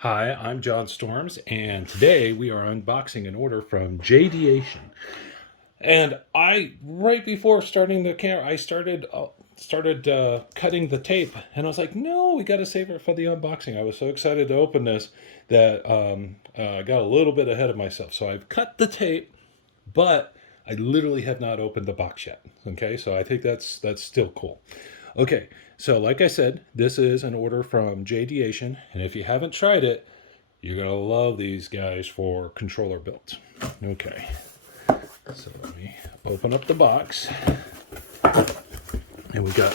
Hi, I'm John Storms, and today we are unboxing an order from JDEation. And right before starting the camera, I started cutting the tape, and I was like, "No, we got to save it for the unboxing." I was so excited to open this that I got a little bit ahead of myself. So I've cut the tape, but I literally have not opened the box yet. Okay, so I think that's still cool. Okay, so like I said, this is an order from JDEation, and if you haven't tried it, you're gonna love these guys for controller builds. Okay, so let me open up the box, and we got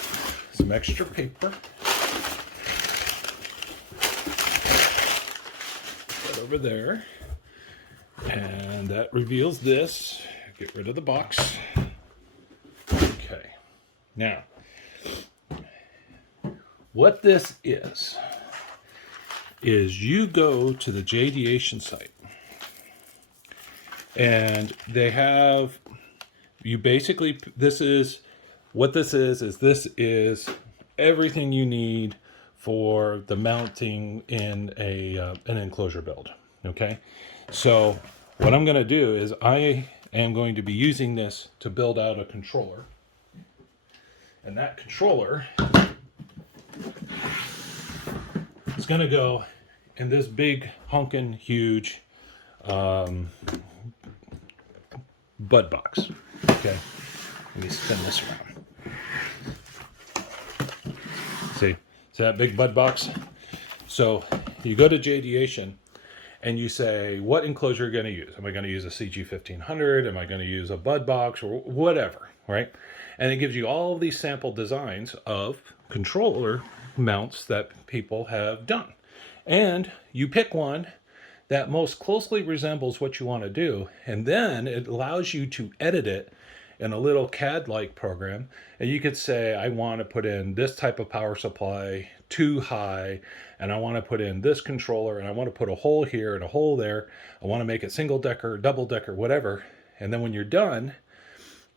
some extra paper. Put that over there, and that reveals this. Get rid of the box. Okay, now what this is you go to the JDEation site, and they have you basically this is everything you need for the mounting in an enclosure build. Okay, so what I'm going to do is I am going to be using this to build out a controller, and that controller is going to go in this big honkin' huge bud box. Okay, let me spin this around. See that big bud box? So you go to JDEation and you say, what enclosure are you going to use? Am I going to use a CG1500? Am I going to use a bud box or whatever, right? And it gives you all of these sample designs of controller mounts that people have done. And you pick one that most closely resembles what you want to do, and then it allows you to edit it in a little CAD-like program, and you could say, I want to put in this type of power supply too high, and I want to put in this controller, and I want to put a hole here and a hole there. I want to make it single decker, double decker, whatever. And then when you're done,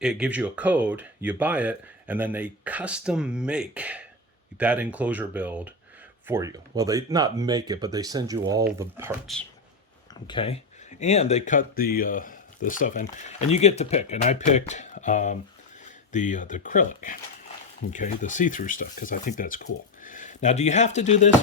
it gives you a code, you buy it, and then they custom make that enclosure build for you. Well, they not make it, but they send you all the parts. Okay, and they cut the stuff in, and you get to pick. And I picked the acrylic, okay, the see-through stuff, because I think that's cool. Now, do you have to do this?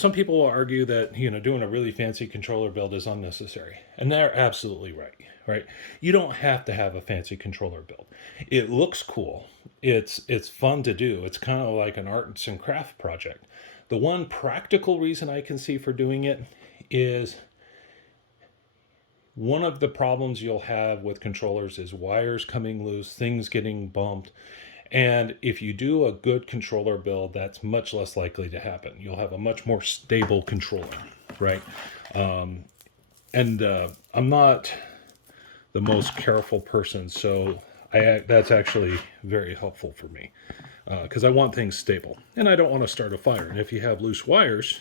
Some people will argue that doing a really fancy controller build is unnecessary, and they're absolutely right. Right? You don't have to have a fancy controller build. It looks cool. It's fun to do. It's kind of like an arts and craft project. The one practical reason I can see for doing it is one of the problems you'll have with controllers is wires coming loose, things getting bumped. And if you do a good controller build, that's much less likely to happen. You'll have a much more stable controller, right? I'm not the most careful person, so that's actually very helpful for me, because I want things stable, and I don't want to start a fire. And if you have loose wires,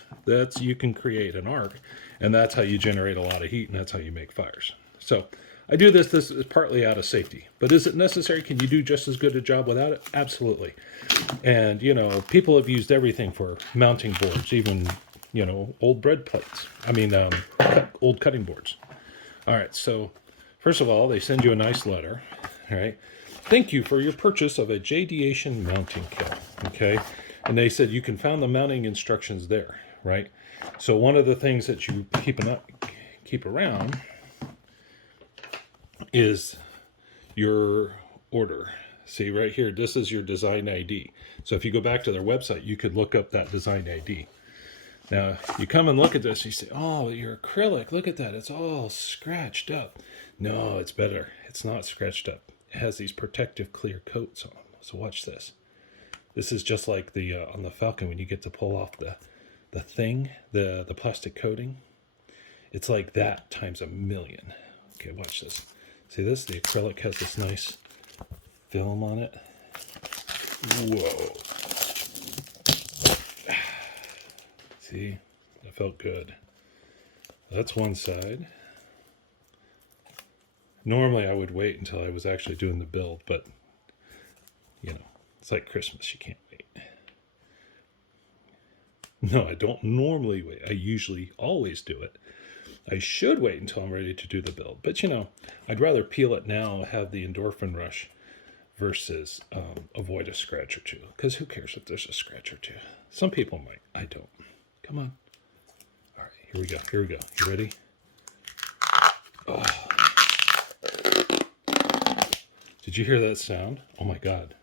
you can create an arc, and that's how you generate a lot of heat, and that's how you make fires. So I do this. This is partly out of safety, but is it necessary? Can you do just as good a job without it? Absolutely. And people have used everything for mounting boards, even old bread plates. Old cutting boards. All right, so first of all, they send you a nice letter. All right. Thank you for your purchase of a JDEation mounting kit. Okay. And they said you can find the mounting instructions there, right? So one of the things that you keep around is your order. See right here, this is your design ID. So if you go back to their website, you could look up that design ID. Now, you come and look at this, you say, oh, your acrylic, look at that. It's all scratched up. No, it's better. It's not scratched up. It has these protective clear coats on. So watch this. This is just like the on the Falcon when you get to pull off the plastic coating. It's like that times a million. Okay, watch this. See this? The acrylic has this nice film on it. Whoa. See, that felt good. That's one side. Normally I would wait until I was actually doing the build, but it's like Christmas, you can't wait. No, I don't normally wait. I usually always do it. I should wait until I'm ready to do the build. But, you know, I'd rather peel it now, have the endorphin rush, versus avoid a scratch or two. Because who cares if there's a scratch or two? Some people might. I don't. Come on. All right, here we go. Here we go. You ready? Oh. Did you hear that sound? Oh my God.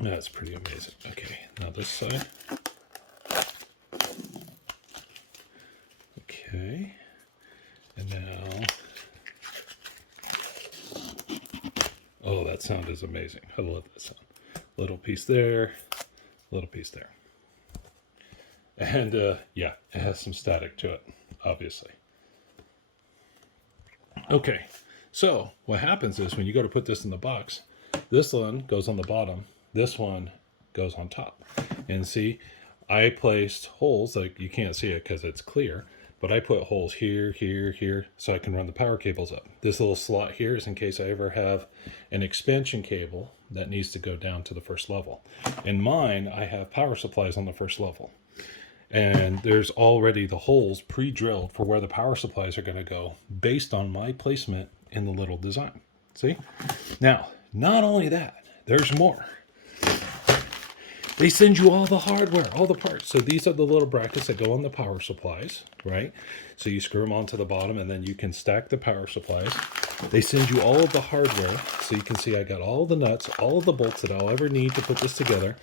That's pretty amazing. Okay, now this side. Okay. And now, oh, that sound is amazing. I love that sound. Little piece there, little piece there. And yeah, it has some static to it, obviously. Okay, so what happens is when you go to put this in the box, this one goes on the bottom, this one goes on top. And see, I placed holes, like you can't see it because it's clear, but I put holes here, here, here, so I can run the power cables up. This little slot here is in case I ever have an expansion cable that needs to go down to the first level. In mine, I have power supplies on the first level. And there's already the holes pre-drilled for where the power supplies are going to go based on my placement in the little design. See? Now, not only that, there's more. They send you all the hardware, all the parts. So these are the little brackets that go on the power supplies, right? So you screw them onto the bottom and then you can stack the power supplies. They send you all of the hardware. So you can see I got all the nuts, all of the bolts that I'll ever need to put this together.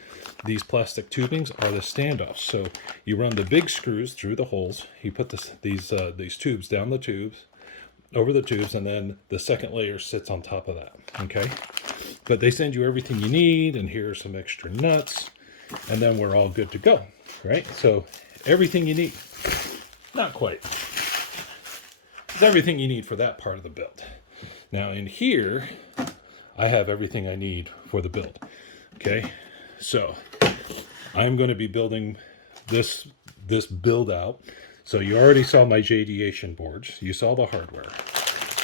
These plastic tubings are the standoffs. So you run the big screws through the holes. You put these tubes down the tubes, over the tubes, and then the second layer sits on top of that, okay? But they send you everything you need, and here are some extra nuts. And then we're all good to go, right? So everything you need. Not quite. It's everything you need for that part of the build. Now in here, I have everything I need for the build. Okay, so I'm going to be building this build out. So you already saw my JDEation boards. You saw the hardware.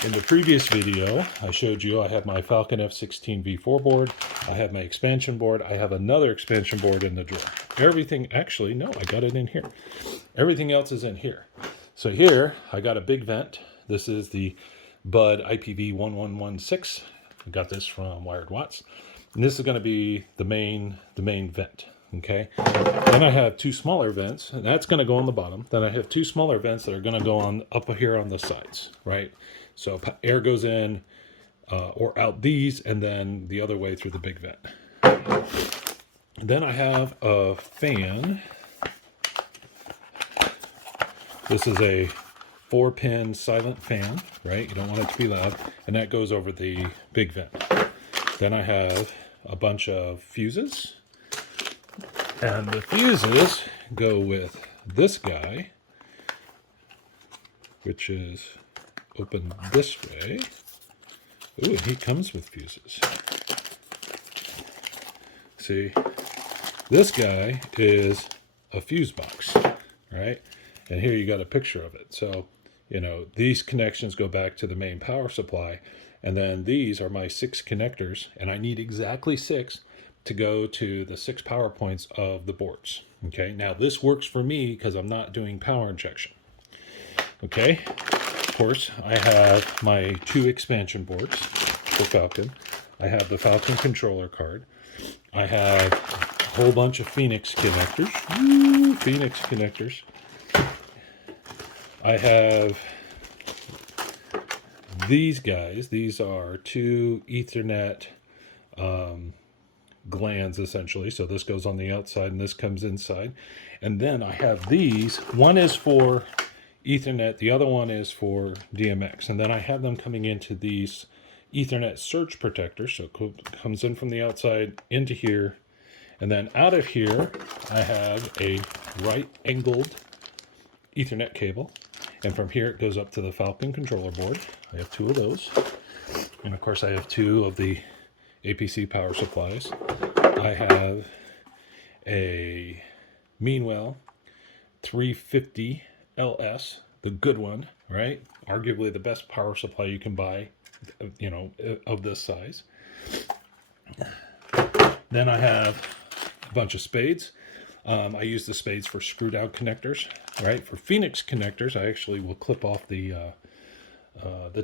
In the previous video, I showed you I have my Falcon F16v4 board. I have my expansion board. I have another expansion board in the drawer. Everything, actually, no, I got it in here. Everything else is in here. So here, I got a big vent. This is the Bud IPv1116. I got this from Wired Watts. And this is going to be the main vent. Okay. Then I have two smaller vents, and that's going to go on the bottom. Then I have two smaller vents that are going to go on up here on the sides, right? So air goes in or out these, and then the other way through the big vent. Then I have a fan. This is a 4-pin silent fan, right? You don't want it to be loud. And that goes over the big vent. Then I have a bunch of fuses. And the fuses go with this guy, which is open this way. Ooh, and he comes with fuses. See, this guy is a fuse box, right? And here you got a picture of it. So, you know, these connections go back to the main power supply. And then these are my 6 connectors, and I need exactly 6 to go to the 6 power points of the boards. Okay, now this works for me because I'm not doing power injection. Okay, of course, I have my 2 expansion boards for Falcon. I have the Falcon controller card. I have a whole bunch of Phoenix connectors. Woo, Phoenix connectors. I have these guys. These are 2 Ethernet glands, essentially. So this goes on the outside and this comes inside. And then I have these. One is for Ethernet. The other one is for DMX. And then I have them coming into these Ethernet surge protectors. So it comes in from the outside into here. And then out of here, I have a right-angled Ethernet cable. And from here, it goes up to the Falcon controller board. I have 2 of those. And of course, I have 2 of the APC power supplies. I have a Meanwell 350 LS, the good one, right? Arguably the best power supply you can buy, you know, of this size. Then I have a bunch of spades. I use the spades for screw down connectors, right? For Phoenix connectors, I actually will clip off the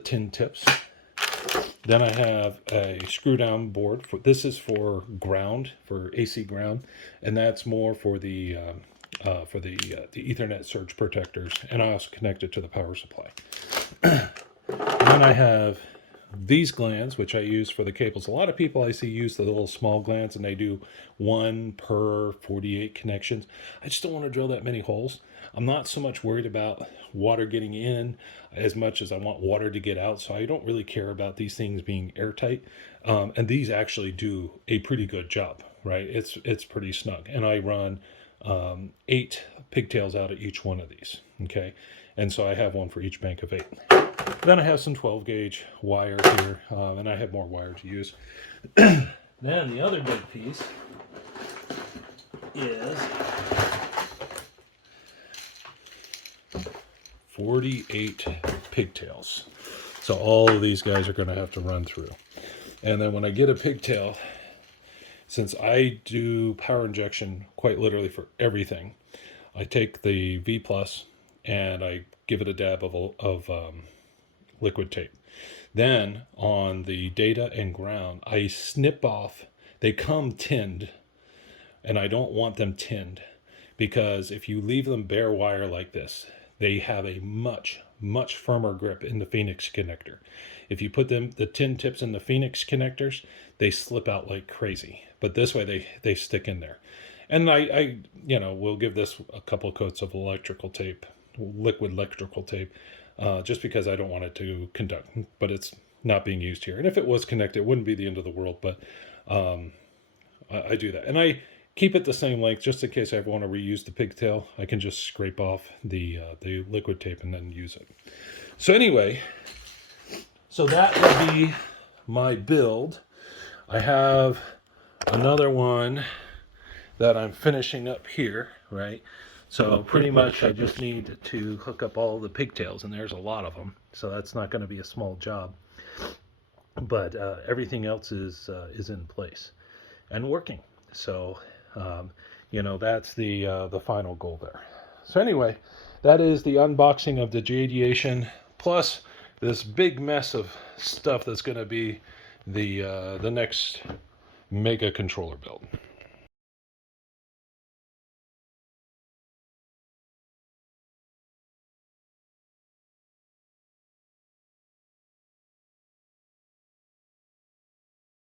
tin tips. Then I have a screw down board. This is for ground, for AC ground, and that's more for the Ethernet surge protectors. And I also connect it to the power supply. Then I have these glands, which I use for the cables. A lot of people I see use the little small glands, and they do 1 per 48 connections. I just don't want to drill that many holes. I'm not so much worried about water getting in as much as I want water to get out, so I don't really care about these things being airtight. And these actually do a pretty good job, right? It's pretty snug. And I run 8 pigtails out of each one of these, okay? And so I have one for each bank of 8. Then I have some 12 gauge wire here, and I have more wire to use. Then the other big piece is 48 pigtails. So all of these guys are going to have to run through. And then when I get a pigtail, since I do power injection quite literally for everything, I take the V Plus and I give it a dab of liquid tape. Then on the data and ground, I snip off. They come tinned, and I don't want them tinned because if you leave them bare wire like this, they have a much firmer grip in the Phoenix connector. If you put the tin tips in the Phoenix connectors, they slip out like crazy. But this way they stick in there. And I will give this a couple coats of electrical tape, liquid electrical tape, just because I don't want it to conduct, but it's not being used here. And if it was connected, it wouldn't be the end of the world, but I do that. And I keep it the same length just in case I ever want to reuse the pigtail. I can just scrape off the liquid tape and then use it. So anyway, so that would be my build. I have another one that I'm finishing up here, right? So pretty much I just need to hook up all the pigtails, and there's a lot of them. So that's not going to be a small job. But everything else is in place and working. So, that's the final goal there. So anyway, that is the unboxing of the JDEation, plus this big mess of stuff that's going to be the next mega controller build.